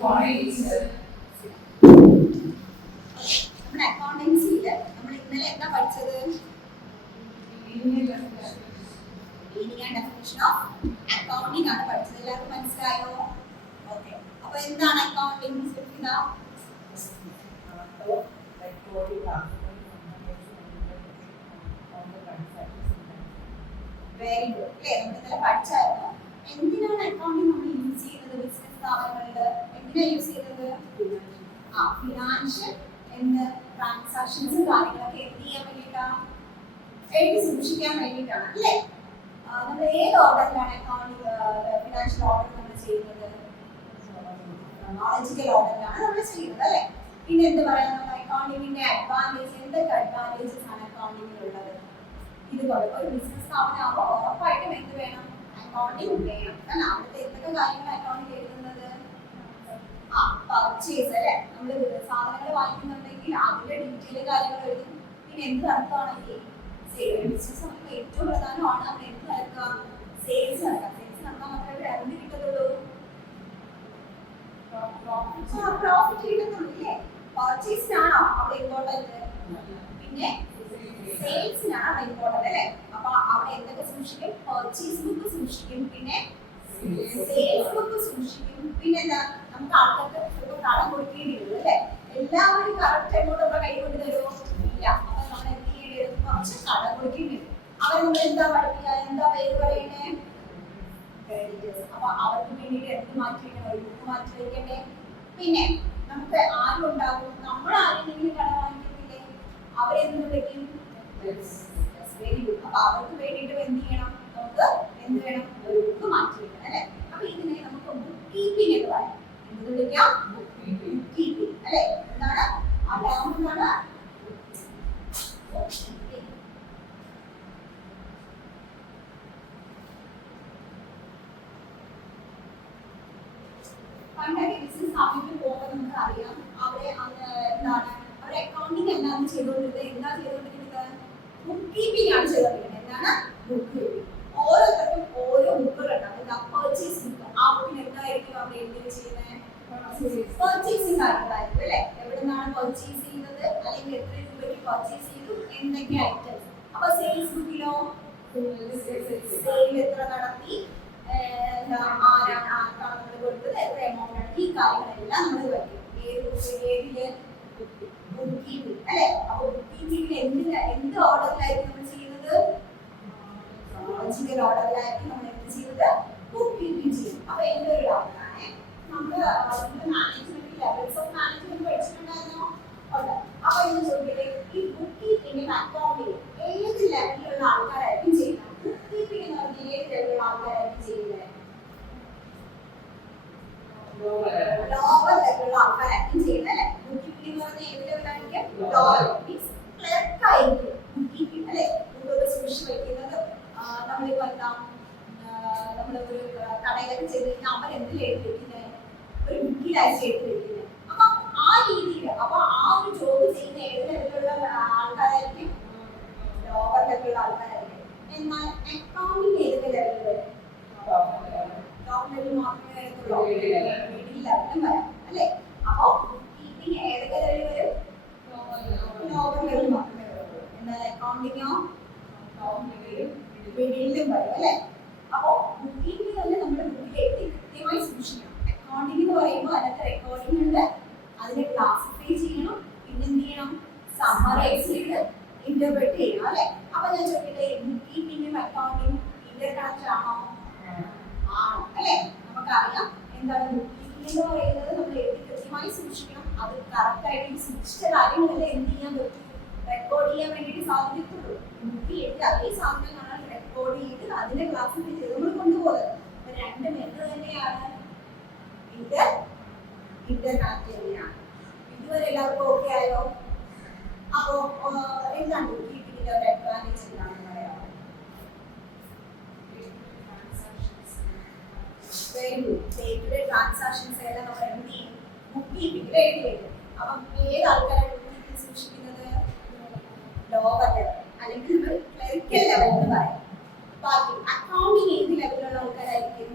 നമ്മുടെ അക്കൗണ്ടൻസിയില് നമ്മൾ ഇന്നലെ എന്താ പഠിച്ചത്? Meaning and definition of accounting ആണ് പഠിച്ചത്. എല്ലാവർക്കും മനസ്സിലായോ? ഓക്കെ. അപ്പൊ എന്താണ് അക്കൗണ്ടിംഗ്? Very good. അല്ലേ, നമ്മൾ ഇന്നലെ പഠിച്ചായിരുന്നു. എന്തിനാണ് അക്കൗണ്ടിംഗ് നമ്മൾ യൂസ് ചെയ്യുന്നത്? ബിസിനസ് സ്ഥാപനങ്ങളിൽ എന്തിനാണ് യൂസ് ചെയ്യുന്നത്? ഫിനാൻഷ്യൽ ട്രാൻസാക്ഷൻസ് കാര്യങ്ങളൊക്കെ എന്ത് ചെയ്യാൻ വേണ്ടിയിട്ടാണ്? എഴുതി സൂക്ഷിക്കാൻ വേണ്ടിയിട്ടാണ്. അല്ലേ? നമ്മൾ ഏത് ഓർഡറിലാണ് അക്കൗണ്ടിംഗ് ഫിനാൻഷ്യൽ ഓർഡർ നമ്മൾ ചെയ്യുന്നത്? ക്രോണോളജിക്കൽ ഓർഡറിലാണ് നമ്മൾ ചെയ്യുന്നത്. അല്ലേ? പിന്നെ എന്ത് പറയാം, നമ്മൾ അക്കൗണ്ടിങ്ങിന്റെ അഡ്വാൻറ്റേജ്, എന്തൊക്കെ അഡ്വാൻറ്റേജസ് ആണ് അക്കൗണ്ടിങ്ങിലുള്ളത്? ഇതുപോലെ ഒരു ബിസിനസ് സ്ഥാപനമാകുമ്പോൾ ഉറപ്പായിട്ടും എന്ത് വേണം? അക്കൗണ്ടിങ് വേണം. കാരണം അവിടുത്തെ എന്തൊക്കെ കാര്യങ്ങൾ അക്കൗണ്ടിങ് എഴുതുന്നത്? പർച്ചേസ്. അല്ലെ, നമ്മൾ സാധനങ്ങൾ വാങ്ങിക്കുന്നുണ്ടെങ്കിൽ അതിന്റെ ഡീറ്റെയിൽ കാര്യങ്ങൾ എഴുതും. പിന്നെ എന്ത് നടക്കുകയാണെങ്കിൽ ബിസിനസ് നമുക്ക് ഏറ്റവും പ്രധാനമാണ്. അവിടെ എന്ത് നടക്കുക? സെയിൽസ് നടക്കുക. സെയിൽസ് നടക്കാൻ മാത്രമേ എന്ത് കിട്ടത്തുള്ളൂ? പ്രോഫിറ്റ് കിട്ടുന്നുള്ളൂ. ഇല്ലേ? പർച്ചേസിനാണോ അവിടെ ഇമ്പോർട്ടന്റ്? പിന്നെ സെയിൽസിനാണ് ഇമ്പോർട്ടന്റ്. അല്ലേ? അപ്പൊ അവിടെ എന്തൊക്കെ സൂക്ഷിക്കും? പർച്ചേസ് ബുക്ക് സൂക്ഷിക്കും, പിന്നെ സെയിൽസ് ബുക്ക് സൂക്ഷിക്കും. പിന്നെ എന്താ, നമുക്ക് ആൾക്കാർക്ക് ചിലപ്പോൾ കടം കൊടുക്കേണ്ടി വരും. അല്ലേ? എല്ലാവരും കറക്റ്റ് എമൗണ്ട് നമ്മുടെ കൈ കൊണ്ട് തരുമോ? ഇല്ല. അപ്പൊ നമ്മൾ എന്ത് ചെയ്യേണ്ടി വരും? കുറച്ച് കടം കൊടുക്കേണ്ടി വരും. അവർ നമ്മൾ എന്താ പഠിക്കുക? എന്താ പേര് പറയണേ? ക്രെഡിറ്റേഴ്സ്. അപ്പൊ അവർക്ക് വേണ്ടിയിട്ട് എന്ത് മാറ്റി വെക്കണം? ഒരു ബുക്ക് മാറ്റി വെക്കണ്ടേ? പിന്നെ നമുക്ക് ആരും ഉണ്ടാകും, നമ്മൾ ആരെങ്കിലും കടം വാങ്ങിക്കുന്നില്ലേ, അവരെന്ത് വിളിക്കും? Very good. അപ്പൊ അവർക്ക് വേണ്ടിയിട്ട് എന്ത് ചെയ്യണം? നമുക്ക് എന്ത് വേണം? ഒരു ബുക്ക് മാറ്റി വെക്കണം. അല്ലെ? അപ്പൊ ഇതിനെ നമുക്ക് ബുക്ക് കീപ്പിംഗ് എന്ന് പറയാം. എന്ത് വിളിക്കാം? Book keeping. അല്ലെ? എന്താണ് ആ ടേം? എന്താണ്? പണ്ടൊക്കെ ബിസിനസ് സ്ഥാപനത്തിൽ പോകുമ്പോൾ നമുക്ക് അറിയാം, അവിടെ എന്താണ് അവർ അക്കൗണ്ടിങ് എന്താണ് ചെയ്തുകൊണ്ടിരുന്നത്? എന്താ ചെയ്തുകൊണ്ടിരിക്കുന്നത്? ബുക്ക് കീപ്പിംഗ് ആണ് ചെയ്തുകൊണ്ടിരിക്കുന്നത്. എന്താണ്? Book keeping. ഓരോരുത്തർക്കും ഓരോ ബുക്കുകളുണ്ടാവും. Purchase book. ആ ബുക്കിൽ എന്തായിരിക്കും അവിടെ എഴുതി ചെയ്യുന്നത്? പർച്ചേസിംഗ് കാര്യങ്ങളായിരിക്കും. അല്ലെ? എവിടെ നിന്നാണ് പർച്ചേസ് ചെയ്യുന്നത്, അല്ലെങ്കിൽ എത്ര രൂപയ്ക്ക് പർച്ചേസ് ചെയ്തു, എന്തൊക്കെ ഐറ്റംസ്. അപ്പൊ സെയിൽസ് ബുക്കിലോ സെയിൽ എത്ര നടത്തി, ആരാണ് കൊടുത്തത്, എത്ര എമൗണ്ട് ആണ്, ഈ കാര്യങ്ങളെല്ലാം നമ്മൾ വയ്ക്കും. ഏതില്? Book keeping. അല്ലെ? അപ്പൊ ബുക്ക് കീപ്പിംഗിൽ എന്ത് ഓർഡറിലായിരിക്കും നമ്മൾ ചെയ്യുന്നത്? ക്രോണോളജിക്കൽ ഓർഡറിലായിരിക്കും നമ്മൾ എന്ത് ചെയ്യുന്നത്? ബുക്ക് കീപ്പിംഗ് ചെയ്യും. അപ്പൊ എന്റെ ഒരു ഡൗട്ടാണ്, നമ്മൾ മാനേജ്മെന്റ് ലെവൽസ് ഓഫ് മാനേജ്മെന്റ് പഠിച്ചിട്ടുണ്ടായിരുന്നോ? ഉണ്ട്. അപ്പൊ എന്ന് ചോദിക്കട്ടെ, ഈ ബുക്ക് കീപ്പിംഗിന് അക്കൗണ്ടിങ് ഏത് ലെവലിലുള്ള ആൾക്കാരായിരിക്കും ചെയ്യുന്നത്? ബുക്ക് കീപ്പിംഗ് എന്ന് പറഞ്ഞാൽ ഏത് ലെവലിലുള്ള ആൾക്കാരായിരിക്കും ചെയ്യുന്നത്? ലോവർ ലെവലിലുള്ള ആൾക്കാരായിരിക്കും ചെയ്യുന്നത്. അല്ലെ? ബുക്ക് കീപ്പിംഗ് എന്ന് പറഞ്ഞാൽ ഏത് ലെവലായിരിക്കും? ലോവർ. മീൻസ് ക്ലർക്ക് ആയിരിക്കും ബുക്ക് കീപ്പിംഗ്. അല്ലെ? ബുക്കൊക്കെ സൂക്ഷിച്ച് വയ്ക്കുന്നത്. നമ്മളിപ്പോ എന്താ, നമ്മളൊരു കടയിലൊക്കെ ചെയ്ത് കഴിഞ്ഞാൽ അവർ എന്തിൽ എഴുതി വെക്കുന്നത്? ഒരു ബുക്കിലായിരിക്കും എഴുതി വെക്കുന്നത്. അപ്പൊ ആ രീതിയിൽ, അപ്പൊ ആ ഒരു ജോബ് ചെയ്യുന്ന ഏത് ലെവലിലുള്ള ആൾക്കാരായിരിക്കും? ലോവർ ലെവലിലുള്ള ആൾക്കാരായിരിക്കും. എന്നാൽ അക്കൗണ്ടിങ് ഏത് ലെവലിൽ വരും? ടോപ്പ് ലെവൽ മാത്രമേ വരത്തുള്ളൂ. മിഡിൽ ലെവലും വരാം. അല്ലെ? അപ്പൊ ബുക്ക് കീപ്പിംഗ് ഏതൊക്കെ ലെവലിൽ വരും? ലോവർ ലെവൽ മാത്രമേ വരുള്ളൂ. എന്നാൽ അക്കൗണ്ടിങ്ങോ മിഡിലും വരും. അല്ലെ? അപ്പോ ബുക്ക് കീപ്പിംഗ് തന്നെ നമ്മുടെ ബുക്കിലേക്ക് കൃത്യമായി സൂക്ഷിക്കണം. അക്കൗണ്ടിംഗ് എന്ന് പറയുമ്പോൾ അതിനകത്ത് റെക്കോർഡിംഗ് ഉണ്ട്, അതിനെ ക്ലാസിഫൈ ചെയ്യണം, പിന്നെ എന്ത് ചെയ്യണം? സമ്മറൈസ് ചെയ്ത് ഇന്റർപ്രറ്റ് ചെയ്യണം. അല്ലെ? അപ്പൊ ഞാൻ ചോദിക്കട്ടെ, ബുക്ക് കീപ്പിംഗും അക്കൗണ്ടിംഗും ഇന്റർ കണക്റ്റഡ് ആണോ? ആണോ? അല്ലെ? നമുക്കറിയാം എന്താണ് ബുക്ക് കീപ്പിംഗ് എന്ന് പറയുന്നത്. നമ്മൾ എഴുതി കൃത്യമായി സൂക്ഷിക്കണം. അത് കറക്റ്റ് ആയിട്ട് സൂക്ഷിച്ച കാര്യങ്ങളെല്ലാം എന്ത് ചെയ്യാൻ പറ്റും? റെക്കോർഡ് ചെയ്യാൻ വേണ്ടിയിട്ട് സാധിക്കത്തുള്ളൂ. ബുക്ക് എഴുതി അതേ സാധനങ്ങളാണ് റെക്കോർഡ് ചെയ്ത് അതിനെ ക്ലാസിഫൈ ചെയ്ത് നമ്മൾ കൊണ്ടുപോകുന്നത്. അപ്പൊ രണ്ട് മെത്തേഡ് തന്നെയാണ്, ഇന്റർ കണക്ട് തന്നെയാണ്. ഇതുവരെ എല്ലാവർക്കും ഓക്കെ ആയോ? അപ്പോ എന്താണ് ബുക്ക് കീപ്പിംഗിന്റെ ഒരു അഡ്വാൻറ്റേജ് എന്താണെന്ന് പറയാമോ? Very good. Day to day transactions എല്ലാം നമ്മൾ എന്ത് ചെയ്യും? ബുക്ക് കീപ്പിംഗിൽ എഴുതി വയ്ക്കും. അപ്പം ഏത് ആൾക്കാരാണ് ബുക്ക് കീപ്പിംഗ് സൂക്ഷിക്കുന്നത്? ലോവർ ലെവൽ, അല്ലെങ്കിൽ നമ്മൾ ക്ലറിക്കൽ ലെവൽ എന്ന് പറയും. ബാക്കി അക്കൗണ്ടിങ് ഏത് ലെവലിലുള്ള ആൾക്കാരായിരിക്കും?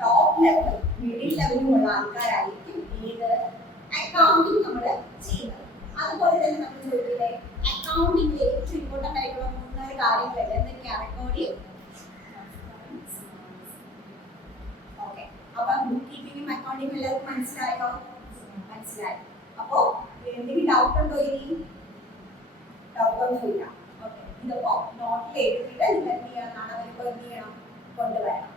ടോപ്പ് ലെവൽ, മിഡിൽ ലെവലിലുള്ള ആൾക്കാരായിരിക്കും ഏത് അക്കൗണ്ടിങ് നമ്മൾ ചെയ്യുന്നത്. അതുപോലെ തന്നെ നമ്മൾ ചോദിക്കില്ലേ അക്കൗണ്ടിങ്ങിൽ ഏറ്റവും ഇമ്പോർട്ടൻ്റ് ആയിട്ടുള്ള 3 കാര്യങ്ങളുണ്ട്. എന്തൊക്കെയാണ്? റെക്കോർഡിംഗ്. ഓക്കെ, അപ്പൊ ബുക്ക് കീപ്പിംഗും അക്കൗണ്ടിങ്ങും എല്ലാവർക്കും മനസ്സിലായോ? മനസ്സിലായി. അപ്പോ എന്തെങ്കിലും ഡൗട്ട് ഉണ്ടോ? ഇനി ഡൗട്ട് ഒന്നുമില്ല. ഓക്കെ, ഇതപ്പോ നോട്ടിൽ എഴുതിയിട്ട് നിങ്ങൾ എന്ത് ചെയ്യണം? നാളെ വരുമ്പോൾ എന്ത് ചെയ്യണം? കൊണ്ടുവരണം.